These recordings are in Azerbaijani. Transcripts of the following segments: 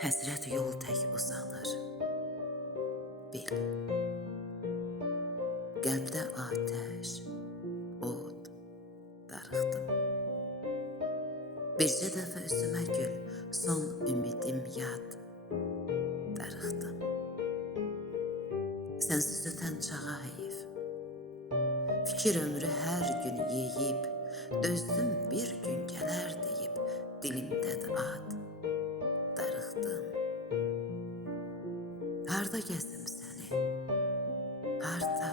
Həsrət yol tək uzanır. Bil, qəlbdə atəş, od darıxdım. Bircə dəfə üzümə gül, son ümidim yad darıxdım. Sənsiz ötən çağa heyif, fikir ömrü hər gün yeyib, dözdüm bir gün gələr deyib, dilimdədir ad darıxdım. Harda gəzdim səni? Harda?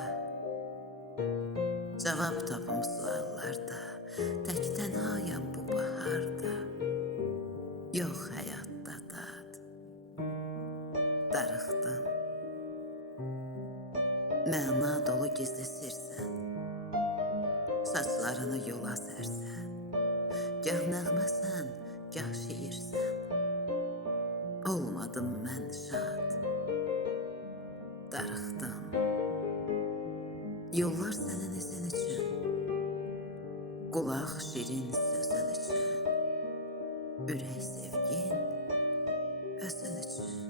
Cavab tapım suallarda, tək tənhayam bu baharda. Yox həyatda dad, darıxdım. Məna dolu gizli sirsən, saçlarını yola sərsən, gah nəğməsən, gah şiirsən. Olmadım mən şad, darıxdım. Yollar sənin izin üçün, qulaq şirin sözün üçün, ürək sevgin özün üçün.